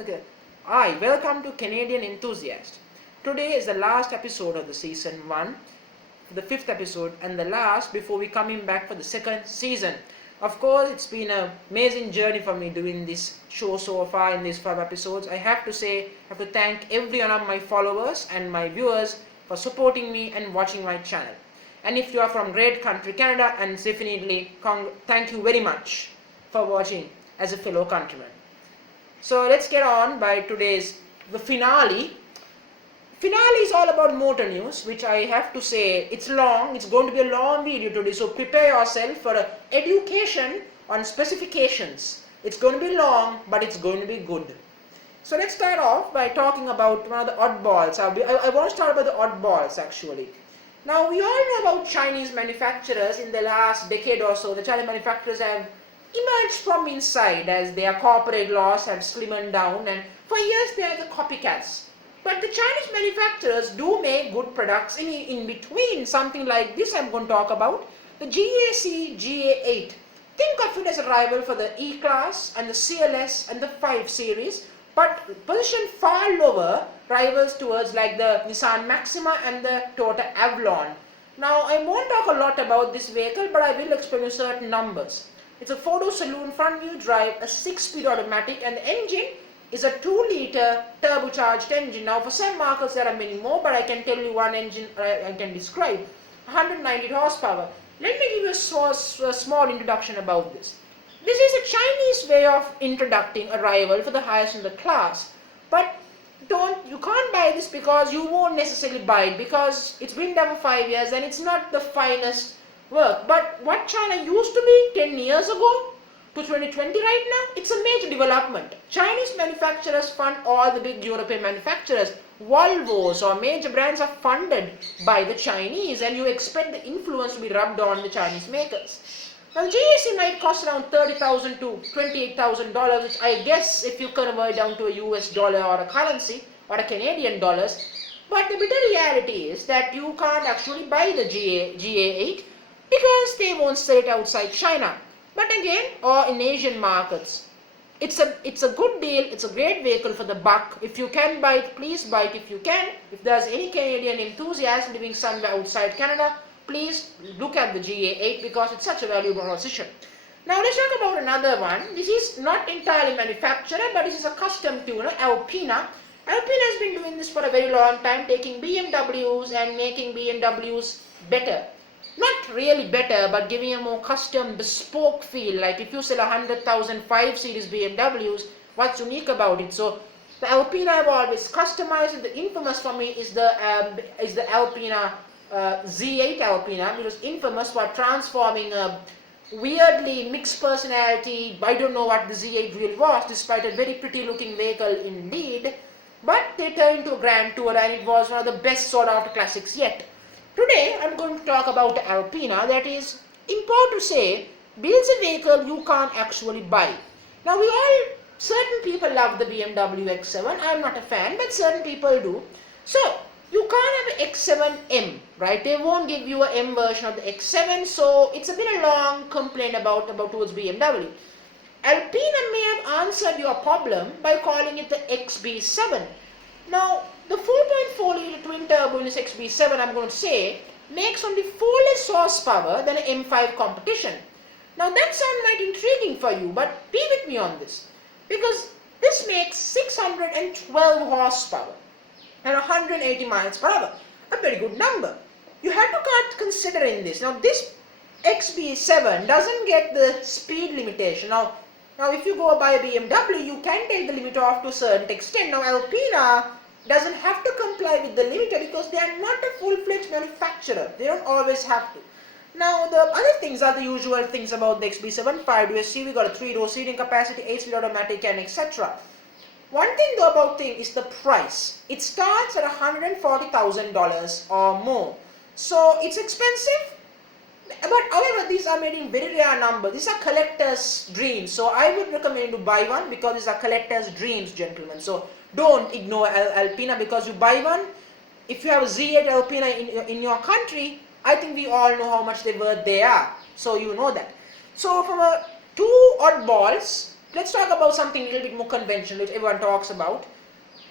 Okay. Hi, welcome to Canadian Enthusiast. Today is the last episode of the season 1, the 5th episode, and the last before we coming back for the second season. Of course, it's been an amazing journey for me doing this show so far in these 5 episodes. I have to thank every one of my followers and my viewers for supporting me and watching my channel. And if you are from great country Canada, and definitely thank you very much for watching as a fellow countryman. So let's get on by the finale. Finale is all about motor news, which I have to say it's long. It's going to be a long video today, so prepare yourself for education on specifications. It's going to be long, but it's going to be good. So let's start off by talking about one of the oddballs. I want to start about the oddballs actually. Now we all know about Chinese manufacturers. In the last decade or so, the Chinese manufacturers have emerged from inside as their corporate laws have slimmed down, and for years they are the copycats. But the Chinese manufacturers do make good products in between. Something like this I'm going to talk about, the GAC GA8. Think of it as a rival for the E-Class and the CLS and the 5 series, but positioned far lower rivals towards like the Nissan Maxima and the Toyota Avalon. Now I won't talk a lot about this vehicle, but I will explain you certain numbers. It's a 4-door saloon front-wheel drive, a 6-speed automatic, and the engine is a 2-liter turbocharged engine. Now for some markets there are many more, but I can tell you one engine I can describe. 190 horsepower. Let me give you a small introduction about this. This is a Chinese way of introducing a rival for the highest in the class. But you can't buy this because you won't necessarily buy it because it's been there for 5 years and it's not the finest work. But what China used to be 10 years ago to 2020 right now, it's a major development. Chinese manufacturers fund all the big European manufacturers. Volvos or major brands are funded by the Chinese, and you expect the influence to be rubbed on the Chinese makers. Now the GAC might cost around $30,000 to $28,000, which I guess if you convert down to a US dollar or a currency or a Canadian dollars. But the bitter reality is that you can't actually buy the GA8 because they won't sell it outside China. But again, or in Asian markets, it's a good deal. It's a great vehicle for the buck. If you can buy it, please buy it if you can. If there's any Canadian enthusiast living somewhere outside Canada, please look at the GA8 because it's such a valuable position. Now let's talk about another one. This is not entirely manufacturer, but this is a custom tuner, Alpina. Alpina has been doing this for a very long time, taking BMWs and making BMWs better. Not really better, but giving a more custom, bespoke feel. Like if you sell 100,000 5 Series BMWs, what's unique about it? So the Alpina I've always customized. The infamous for me is the Alpina Z8 Alpina, which was infamous for transforming a weirdly mixed personality. I don't know what the Z8 really was, despite a very pretty looking vehicle indeed. But they turned into a grand tour, and it was one of the best sought after classics yet. Today I'm going to talk about the Alpina that is, important to say, builds a vehicle you can't actually buy. Now certain people love the BMW X7, I'm not a fan, but certain people do. So you can't have an X7M, right? They won't give you an M version of the X7, so it's a bit a long complaint about towards BMW. Alpina may have answered your problem by calling it the XB7. Now, the 4.4 liter twin turbo in this XB7, I'm going to say, makes only 4 less horsepower than an M5 competition. Now that sounds might intriguing for you, but be with me on this, because this makes 612 horsepower and 180 miles per hour. A very good number. You have to consider in this. Now this XB7 doesn't get the speed limitation. Now if you go buy a BMW, you can take the limiter off to a certain extent. Now Alpina doesn't have to comply with the limiter because they are not a full-fledged manufacturer. They don't always have to. Now the other things are the usual things about the XB7, 5-door seat, we got a 3-door seating capacity, 8-speed automatic, and etc. One thing though about thing is the price. It starts at $140,000 or more. So it's expensive. But however, these are made in very rare numbers. These are collector's dreams. So I would recommend you to buy one because these are collector's dreams, gentlemen. So don't ignore Alpina because you buy one. If you have a Z8 Alpina in your country, I think we all know how much they are. So you know that. So from two oddballs, Let's talk about something a little bit more conventional, which everyone talks about.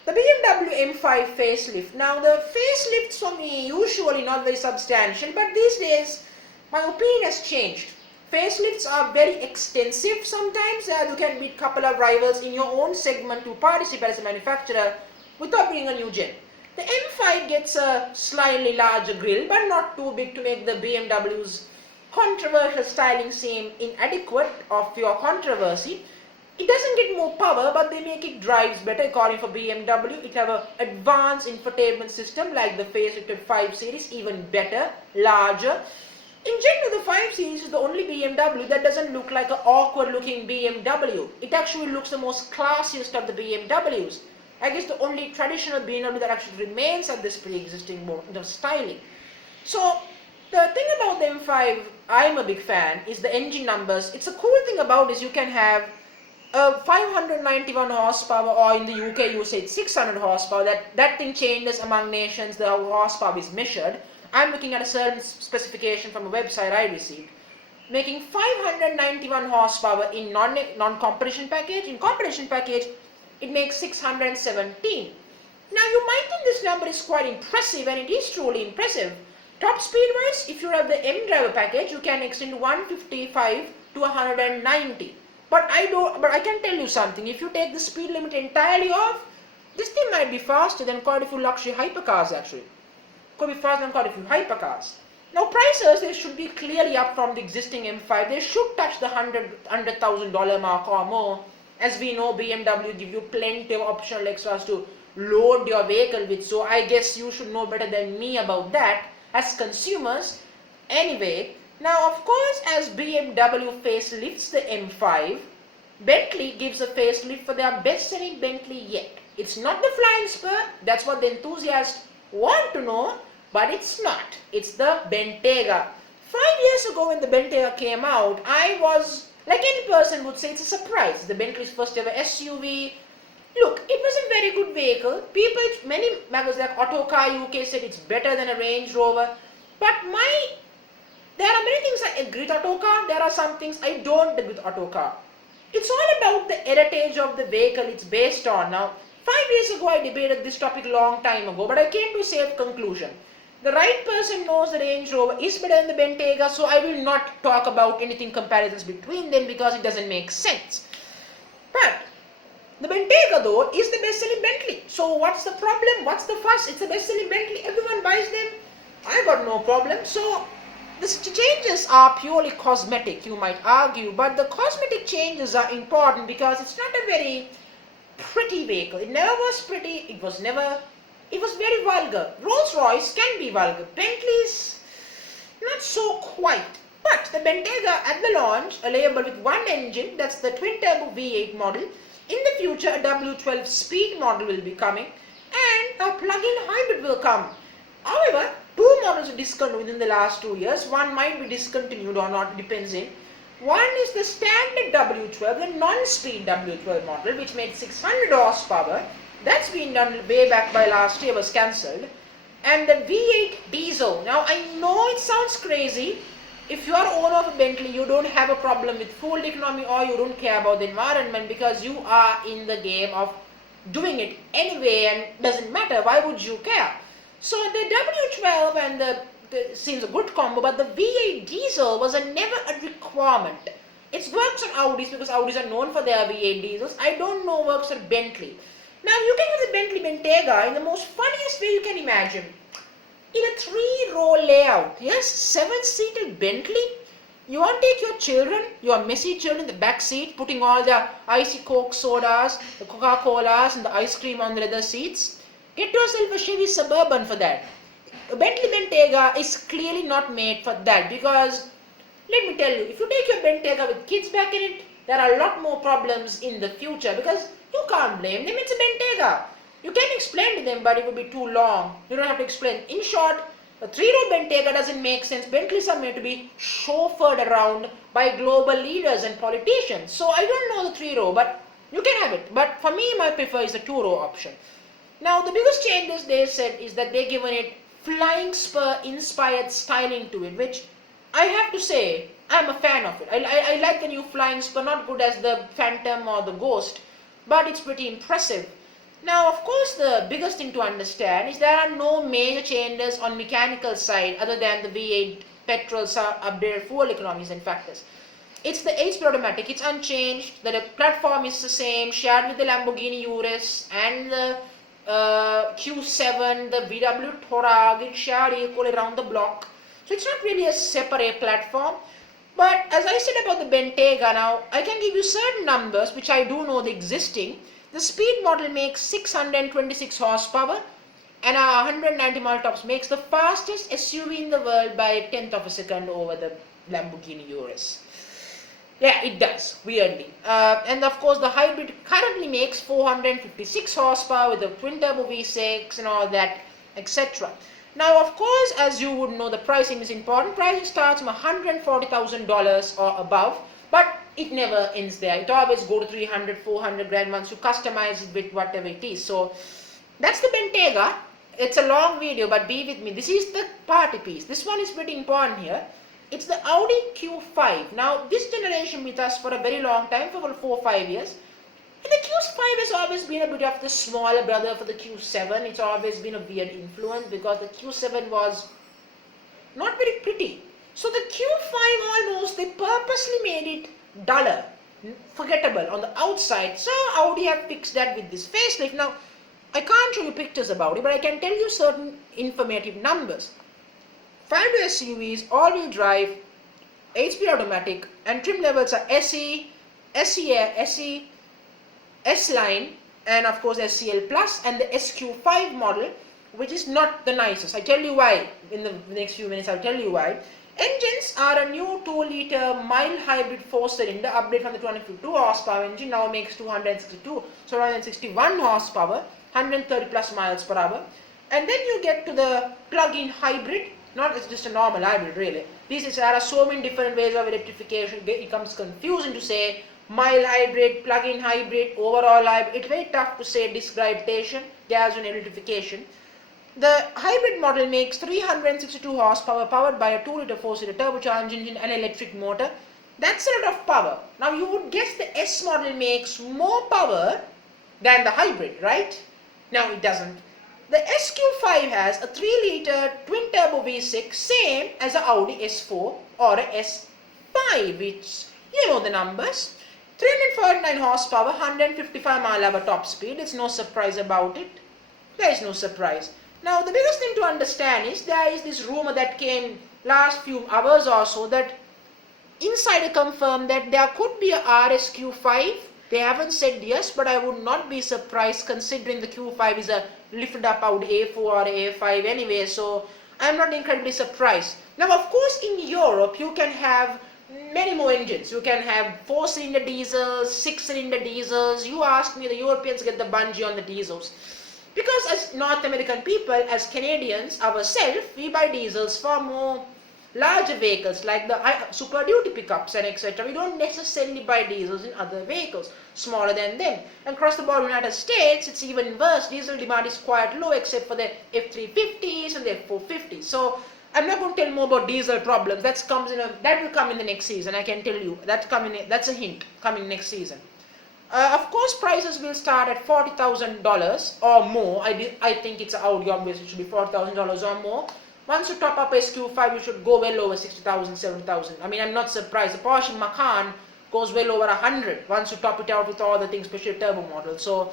The BMW M5 facelift. Now the facelifts for me usually not very substantial, but these days my opinion has changed. Facelifts are very extensive sometimes. You can beat a couple of rivals in your own segment to participate as a manufacturer without being a new gen. The M5 gets a slightly larger grille, but not too big to make the BMW's controversial styling seem inadequate of your controversy. It doesn't get more power, but they make it drives better according for BMW. It have an advanced infotainment system like the facelifted 5 Series, even better, larger. In general, the 5 Series is the only BMW that doesn't look like an awkward looking BMW. It actually looks the most classiest of the BMWs. I guess the only traditional BMW that actually remains at this pre-existing styling. So the thing about the M5, I'm a big fan, is the engine numbers. It's a cool thing about is you can have 591 horsepower, or in the UK you say 600 horsepower. That thing changes among nations, the horsepower is measured. I'm looking at a certain specification from a website I received, making 591 horsepower in non-competition package. In competition package, it makes 617. Now you might think this number is quite impressive, and it is truly impressive. Top speed wise, if you have the M driver package, you can extend 155 to 190. But I can tell you something. If you take the speed limit entirely off, this thing might be faster than quite a few luxury hypercars actually. Could be faster than quite a few hypercars. Now prices, they should be clearly up from the existing M5. They should touch the $100,000 mark or more. As we know, BMW give you plenty of optional extras to load your vehicle with. So I guess you should know better than me about that as consumers. Anyway, now of course as BMW facelifts the M5, Bentley gives a facelift for their best-selling Bentley yet. It's not the flying spur, that's what the enthusiasts want to know, but it's not. It's the Bentayga. 5 years ago when the Bentayga came out, I was, like any person would say, it's a surprise. The Bentley's first ever SUV. Look, it was a very good vehicle. Many magazines like Autocar UK said it's better than a Range Rover. But there are many things I agree with Autocar. There are some things I don't agree with Autocar. It's all about the heritage of the vehicle it's based on. Now, 5 years ago I debated this topic a long time ago, but I came to a safe conclusion. The right person knows the Range Rover is better than the Bentayga, so I will not talk about anything comparisons between them because it doesn't make sense. But the Bentayga though is the best-selling Bentley. So what's the problem? What's the fuss? It's the best-selling Bentley. Everyone buys them. I got no problem. So the changes are purely cosmetic, you might argue, but the cosmetic changes are important because it's not a very pretty vehicle. It never was pretty. It was very vulgar. Rolls-Royce can be vulgar. Bentley's not so quite. But the Bentayga at the launch, a label with one engine, that's the twin-turbo V8 model. In the future, a W12 speed model will be coming and a plug-in hybrid will come. However, two models are discontinued within the last 2 years. One might be discontinued or not, depends in. One is the standard W12, the non-speed W12 model, which made 600 horsepower. That's been done way back by last year, was cancelled. And the V8 diesel. Now I know it sounds crazy. If you are owner of a Bentley, you don't have a problem with fuel economy or you don't care about the environment because you are in the game of doing it anyway and doesn't matter. Why would you care? So the W12 and seems a good combo, but the V8 diesel was never a requirement. It works on Audis because Audis are known for their V8 diesels. I don't know works at Bentley. Now you can have the Bentley Bentayga in the most funniest way you can imagine. In a 3-row layout, yes, 7-seated Bentley. You want to take your children, your messy children in the back seat, putting all the icy Coke sodas, the Coca-Colas and the ice cream on the leather seats. Get yourself a Chevy Suburban for that. A Bentley Bentayga is clearly not made for that because, let me tell you, if you take your Bentayga with kids back in it, there are a lot more problems in the future because you can't blame them, it's a Bentayga. You can explain to them, but it would be too long. You don't have to explain. In short, a 3-row Bentayga doesn't make sense. Bentleys are made to be chauffeured around by global leaders and politicians. So I don't know the 3-row, but you can have it. But for me, my prefer is the 2-row option. Now, the biggest changes they said is that they've given it flying spur inspired styling to it, which I have to say, I'm a fan of it. I like the new flying spur, not good as the Phantom or the Ghost, but it's pretty impressive. Now, of course, the biggest thing to understand is there are no major changes on mechanical side other than the V8 petrols are updated fuel economies and factors. It's the 8-speed automatic, it's unchanged, the platform is the same, shared with the Lamborghini Urus and the Q7, the VW Touareg, it's shared equally around the block. So it's not really a separate platform. But as I said about the Bentayga now, I can give you certain numbers which I do know the existing. The speed model makes 626 horsepower and 190 mile tops, makes the fastest SUV in the world by a tenth of a second over the Lamborghini Urus. Yeah, it does, weirdly. And of course, the hybrid currently makes 456 horsepower with a twin turbo V6 and all that, etc. Now, of course, as you would know, the pricing is important. Pricing starts from $140,000 or above, but it never ends there. It always goes to 300, 400 grand once you customize it with whatever it is. So that's the Bentayga. It's a long video, but be with me. This is the party piece. This one is pretty important here. It's the Audi Q5. Now, this generation with us for a very long time, for about 4 or 5 years. And the Q5 has always been a bit of the smaller brother for the Q7. It's always been a weird influence because the Q7 was not very pretty. So the Q5 almost, they purposely made it duller, forgettable on the outside. So Audi have fixed that with this facelift. Now, I can't show you pictures about it, but I can tell you certain informative numbers. 5-door SUVs, all-wheel drive, 8-speed automatic, and trim levels are SE, SE, S-Line, and of course SCL Plus, and the SQ5 model, which is not the nicest. I tell you why. In the next few minutes, I'll tell you why. Engines are a new 2-liter mild hybrid 4-cylinder, update from the 252 horsepower engine, now makes 261 horsepower, 130 plus miles per hour. And then you get to the plug-in hybrid. Not it's just a normal hybrid really. There are so many different ways of electrification, it becomes confusing to say mild hybrid, plug-in hybrid, overall hybrid. It's very tough to say discrimination, gas and electrification. The hybrid model makes 362 horsepower powered by a 2-liter 4-cylinder turbocharged engine and electric motor. That's a lot of power. Now you would guess the S model makes more power than the hybrid, right? No, it doesn't. The SQ5 has a 3-liter twin-turbo V6, same as the Audi S4 or a S5, which you know the numbers. 349 horsepower, 155 mile/hour top speed. There's no surprise about it. There is no surprise. Now, the biggest thing to understand is there is this rumor that came last few hours or so that insider confirmed that there could be a RSQ5. They haven't said yes, but I would not be surprised considering the Q5 is a lifted up Audi A4 or A5 anyway, so I'm not incredibly surprised. Now, of course, in Europe, you can have many more engines. You can have 4-cylinder diesels, 6-cylinder diesels. You ask me, the Europeans get the bungee on the diesels. Because as North American people, as Canadians ourselves, we buy diesels for more larger vehicles like the Super Duty pickups and etc. We don't necessarily buy diesels in other vehicles smaller than them. And across the board in the United States, it's even worse. Diesel demand is quite low except for the F350s and the F450s. So I'm not going to tell more about diesel problems. That will come in the next season. I can tell you that's a hint coming next season. Of course, prices will start at $40,000 or more. I think it's an Audi, obviously it should be $40,000 or more. Once you top up SQ5, you should go well over 60,000, 70,000. I mean, I'm not surprised. The Porsche Macan goes well over 100 once you top it out with all the things, especially turbo model. So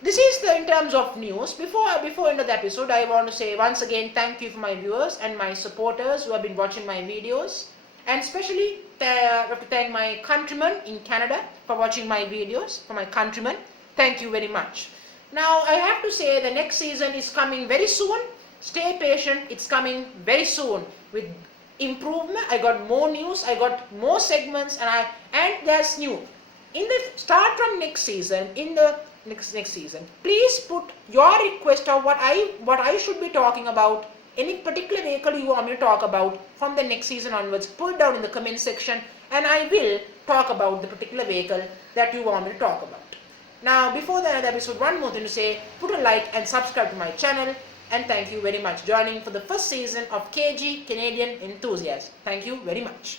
this is in terms of news. Before end of the episode, I want to say once again thank you for my viewers and my supporters who have been watching my videos. And especially I have to thank my countrymen in Canada for watching my videos. For my countrymen, thank you very much. Now I have to say the next season is coming very soon. Stay patient, it's coming very soon with improvement. I got more news, I got more segments, and there's new. In the start from next season, in the next season, please put your request of what I should be talking about, any particular vehicle you want me to talk about from the next season onwards. Put it down in the comment section and I will talk about the particular vehicle that you want me to talk about. Now before the end of the episode, one more thing to say, put a like and subscribe to my channel. And thank you very much joining for the first season of KG Canadian Enthusiast. Thank you very much.